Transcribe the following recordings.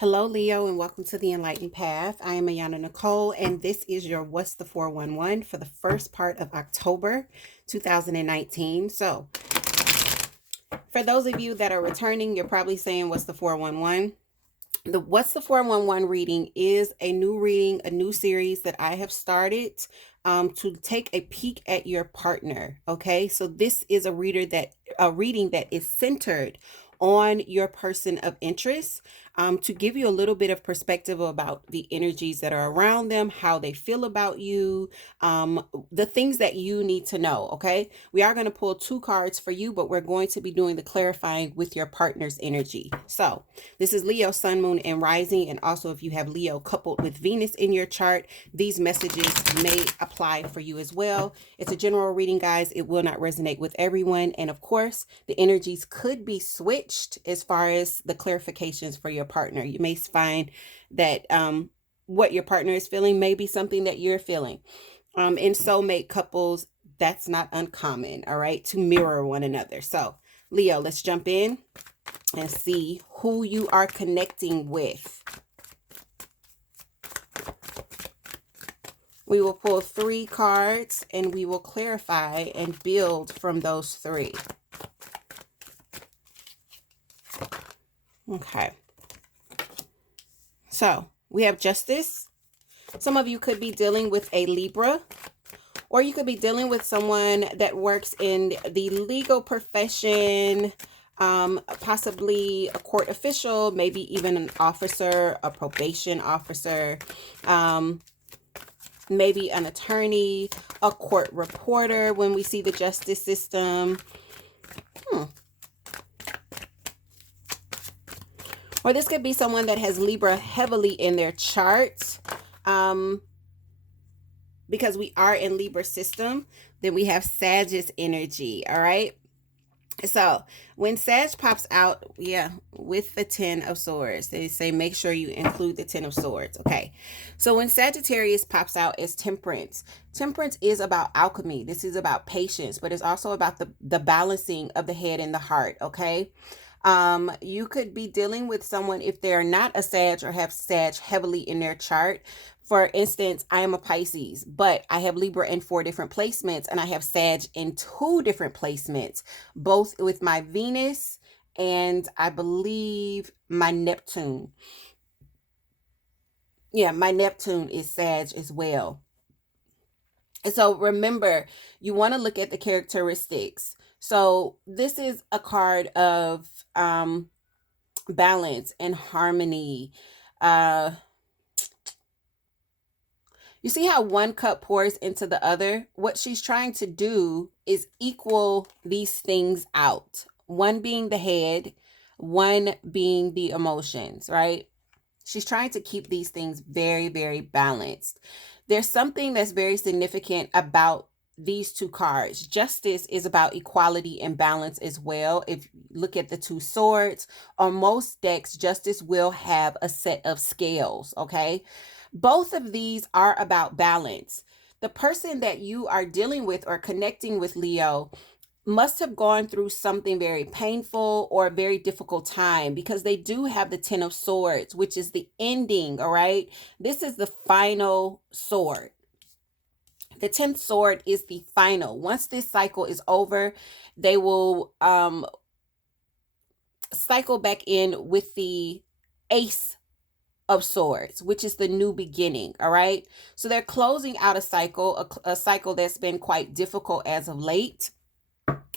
Hello, Leo, and welcome to the Enlightened Path. I am Ayana Nicole, and this is your What's the 411 for the first part of October 2019. So, for those of you that are returning, you're probably saying, What's the 411? The What's the 411 reading is a new reading, a new series that I have started to take a peek at your partner. Okay, so this is a reading that is centered on your person of interest, to give you a little bit of perspective about the energies that are around them, how they feel about you, the things that you need to know. Okay, we are going to pull two cards for you, but we're going to be doing the clarifying with your partner's energy. So this is Leo, Sun, Moon, and Rising. And also, if you have Leo coupled with Venus in your chart, these messages may apply for you as well. It's a general reading, guys. It will not resonate with everyone. And of course, the energies could be switched as far as the clarifications for your partner. You may find that what your partner is feeling may be something that you're feeling. In soulmate couples, that's not uncommon, all right, to mirror one another. So, Leo, let's jump in and see who you are connecting with. We will pull 3 cards and we will clarify and build from those 3. Okay. So we have Justice. Some of you could be dealing with a Libra, or you could be dealing with someone that works in the legal profession, possibly a court official, maybe even an officer, a probation officer, maybe an attorney, a court reporter when we see the justice system. Or this could be someone that has Libra heavily in their charts. Because we are in Libra system, then we have Sagittarius energy, all right? So when Sag pops out, with the 10 of Swords, they say make sure you include the 10 of Swords, okay? So when Sagittarius pops out as Temperance, Temperance is about alchemy. This is about patience, but it's also about the balancing of the head and the heart, okay? You could be dealing with someone, if they're not a Sag or have Sag heavily in their chart. For instance, I am a Pisces, but I have Libra in 4 different placements, and I have Sag in 2 different placements, both with my Venus and I believe my Neptune. Yeah, my Neptune is Sag as well. And so remember, you want to look at the characteristics. So this is a card of balance and harmony. You see how one cup pours into the other? What she's trying to do is equal these things out. One being the head, one being the emotions, right? She's trying to keep these things very, very balanced. There's something that's very significant about these 2 cards. Justice is about equality and balance as well. If you look at the 2 swords, on most decks, Justice will have a set of scales, okay? Both of these are about balance. The person that you are dealing with or connecting with, Leo, must have gone through something very painful or a very difficult time, because they do have the 10 of Swords, which is the ending, all right? This is the final sword. The 10th sword is the final. Once this cycle is over, they will cycle back in with the Ace of Swords, which is the new beginning, all right? So they're closing out a cycle, a cycle that's been quite difficult as of late.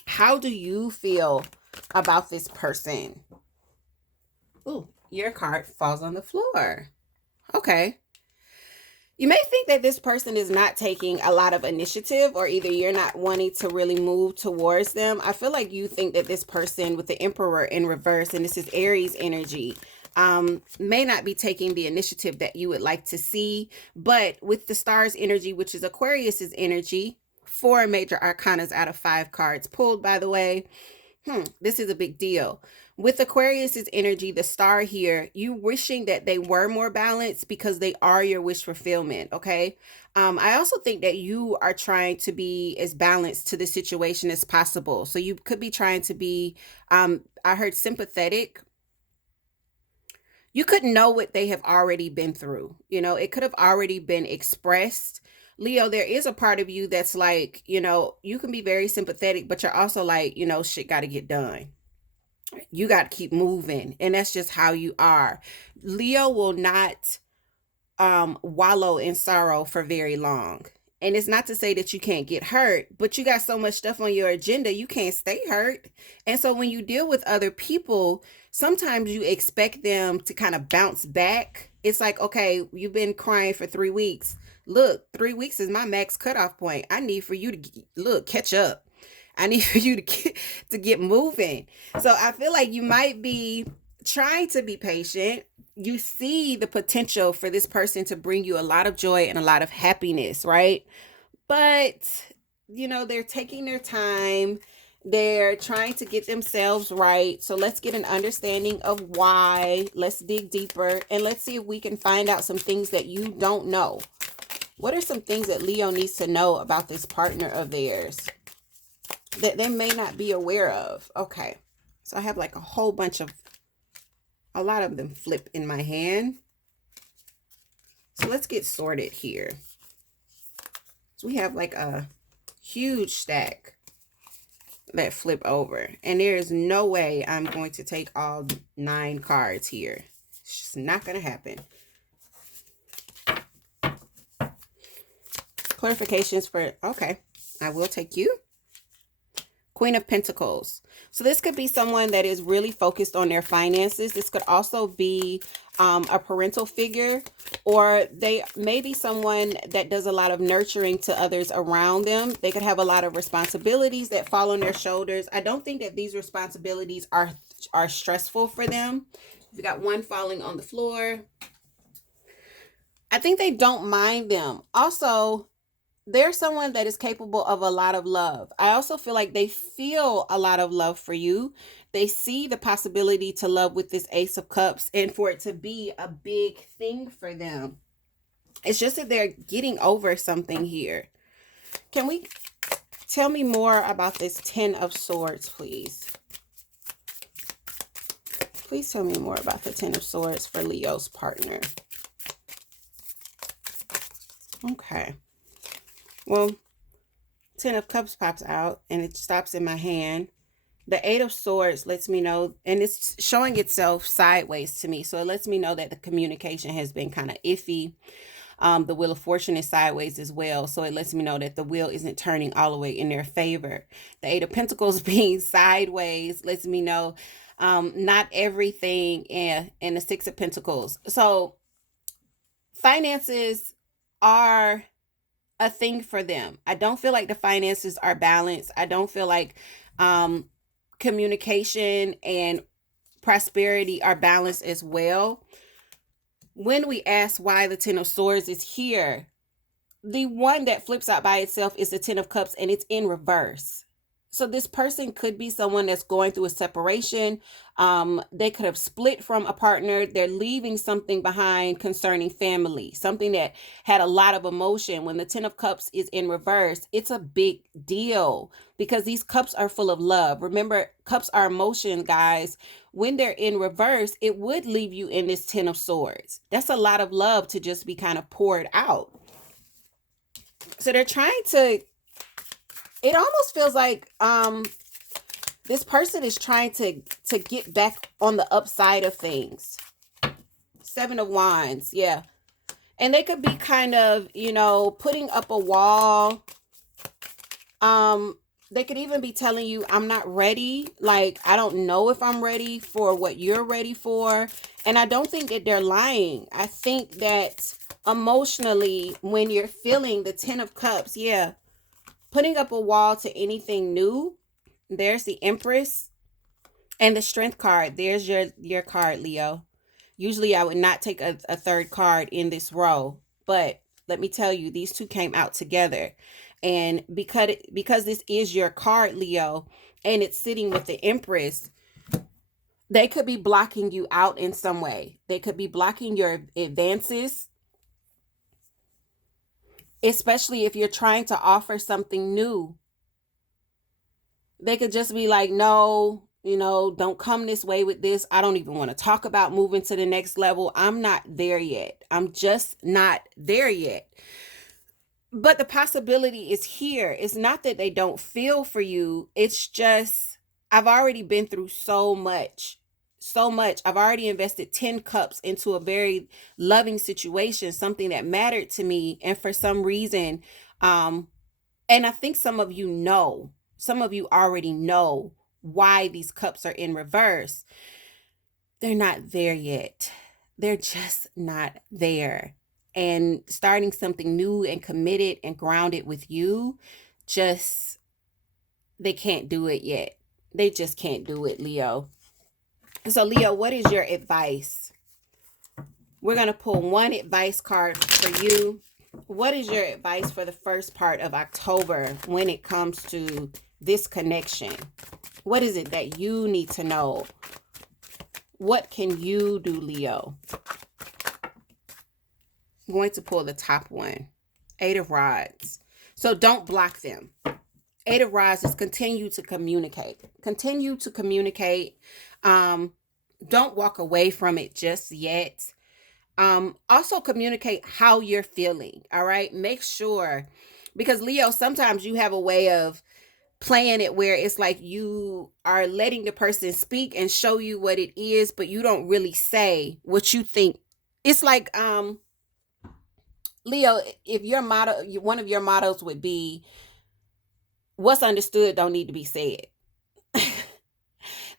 How do you feel about this person? Ooh, your card falls on the floor. Okay. You may think that this person is not taking a lot of initiative, or either you're not wanting to really move towards them. I feel like you think that this person with the Emperor in reverse, and this is Aries energy, may not be taking the initiative that you would like to see. But with the Stars energy, which is Aquarius's energy, 4 major arcanas out of 5 cards pulled, by the way, this is a big deal. With Aquarius's energy, the star here, you wishing that they were more balanced because they are your wish fulfillment, okay? I also think that you are trying to be as balanced to the situation as possible. So you could be trying to be, I heard sympathetic. You couldn't know what they have already been through. It could have already been expressed. Leo, there is a part of you that's like, you can be very sympathetic, but you're also like, shit got to get done. You got to keep moving. And that's just how you are. Leo will not wallow in sorrow for very long. And it's not to say that you can't get hurt, but you got so much stuff on your agenda, you can't stay hurt. And so when you deal with other people, sometimes you expect them to kind of bounce back. It's like, okay, you've been crying for 3 weeks. Look, 3 weeks is my max cutoff point. I need for you to catch up. I need for you to get moving. So I feel like you might be trying to be patient. You see the potential for this person to bring you a lot of joy and a lot of happiness, right? But, they're taking their time. They're trying to get themselves right. So let's get an understanding of why. Let's dig deeper and let's see if we can find out some things that you don't know. What are some things that Leo needs to know about this partner of theirs that they may not be aware of? Okay. So I have like a lot of them flip in my hand. So let's get sorted here. So we have like a huge stack that flip over. And there is no way I'm going to take all 9 cards here. It's just not going to happen. Clarifications for, okay, I will take you. Queen of Pentacles. So this could be someone that is really focused on their finances. This could also be a parental figure, or they may be someone that does a lot of nurturing to others around them. They could have a lot of responsibilities that fall on their shoulders. I don't think that these responsibilities are stressful for them. We got one falling on the floor. I think they don't mind them. Also, they're someone that is capable of a lot of love. I also feel like they feel a lot of love for you. They see the possibility to love with this Ace of Cups and for it to be a big thing for them. It's just that they're getting over something here. Can we tell me more about this 10 of Swords, please? Please tell me more about the 10 of Swords for Leo's partner. Okay. Well, 10 of Cups pops out and it stops in my hand. The 8 of Swords lets me know, and it's showing itself sideways to me. So it lets me know that the communication has been kind of iffy. The Wheel of Fortune is sideways as well. So it lets me know that the wheel isn't turning all the way in their favor. The 8 of Pentacles being sideways lets me know not everything in the 6 of Pentacles. So finances are a thing for them. I don't feel like the finances are balanced. I don't feel like communication and prosperity are balanced as well. When we ask why the 10 of Swords is here, the one that flips out by itself is the 10 of Cups and it's in reverse. So this person could be someone that's going through a separation. They could have split from a partner. They're leaving something behind concerning family, something that had a lot of emotion. When the 10 of Cups is in reverse, it's a big deal because these cups are full of love. Remember, cups are emotion, guys. When they're in reverse, it would leave you in this 10 of Swords. That's a lot of love to just be kind of poured out. So they're trying to, it almost feels like this person is trying to get back on the upside of things. 7 of Wands, yeah. And they could be kind of, putting up a wall. They could even be telling you, I'm not ready. Like, I don't know if I'm ready for what you're ready for. And I don't think that they're lying. I think that emotionally, when you're feeling the 10 of Cups, yeah, putting up a wall to anything new. There's the Empress and the Strength card. There's your card, Leo. Usually I would not take a third card in this row, but let me tell you, these two came out together. And because this is your card, Leo, and it's sitting with the Empress, they could be blocking you out in some way. They could be blocking your advances, especially if you're trying to offer something new. They could just be like, no, don't come this way with this. I don't even want to talk about moving to the next level. I'm not there yet. I'm just not there yet. But the possibility is here. It's not that they don't feel for you. It's just, I've already been through so much. So much. I've already invested 10 cups into a very loving situation, something that mattered to me. And for some reason, um, and I think some of you already know why these cups are in reverse. They're not there yet. They're just not there. And starting something new and committed and grounded with you, just, they can't do it yet. They just can't do it, Leo. So, Leo, what is your advice? We're going to pull one advice card for you. What is your advice for the first part of October when it comes to this connection? What is it that you need to know? What can you do, Leo? I'm going to pull the top one. 8 of Rods. So don't block them. 8 of Rods is continue to communicate. Continue to communicate. Don't walk away from it just yet. Also communicate how you're feeling. All right. Make sure, because Leo, sometimes you have a way of playing it where it's like you are letting the person speak and show you what it is, but you don't really say what you think. It's like, Leo, if your motto, one of your mottos would be, what's understood don't need to be said.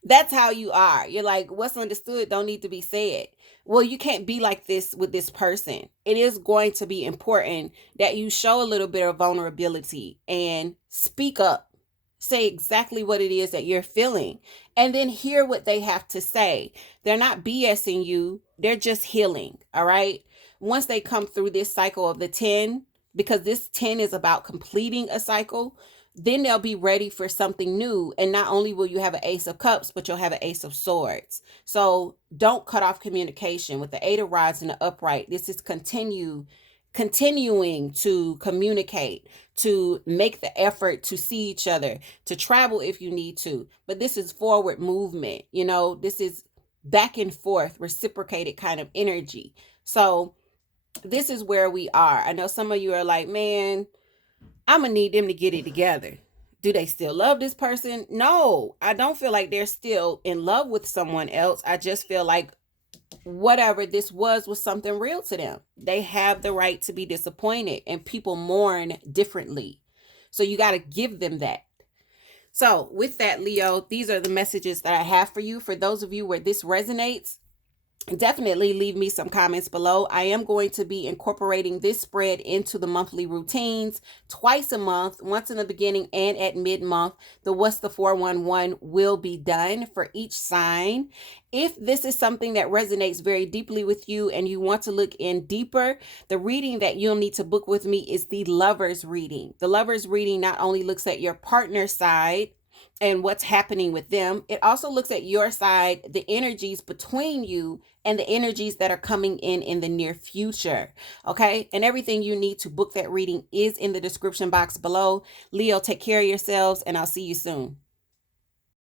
That's how you are. You're like, what's understood don't need to be said. Well, you can't be like this with this person. It is going to be important that you show a little bit of vulnerability and speak up. Say exactly what it is that you're feeling, and then hear what they have to say. They're not BSing you. They're just healing. All right. Once they come through this cycle of the 10, because this 10 is about completing a cycle, then they'll be ready for something new. And not only will you have an Ace of Cups, but you'll have an Ace of Swords. So don't cut off communication with the 8 of Rods and the upright. This is continuing to communicate, to make the effort to see each other, to travel if you need to. But this is forward movement. This is back and forth, reciprocated kind of energy. So this is where we are. I know some of you are like, man, I'm going to need them to get it together. Do they still love this person? No, I don't feel like they're still in love with someone else. I just feel like whatever this was something real to them. They have the right to be disappointed, and people mourn differently. So you got to give them that. So with that, Leo, these are the messages that I have for you. For those of you where this resonates, definitely leave me some comments below. I am going to be incorporating this spread into the monthly routines twice a month, once in the beginning and at mid-month. The What's the 411 will be done for each sign. If this is something that resonates very deeply with you and you want to look in deeper, the reading that you'll need to book with me is the Lover's reading. The Lover's reading not only looks at your partner's side and what's happening with them, it also looks at your side, the energies between you and the energies that are coming in the near future. Okay. And everything you need to book that reading is in the description box below. Leo, take care of yourselves, and I'll see you soon.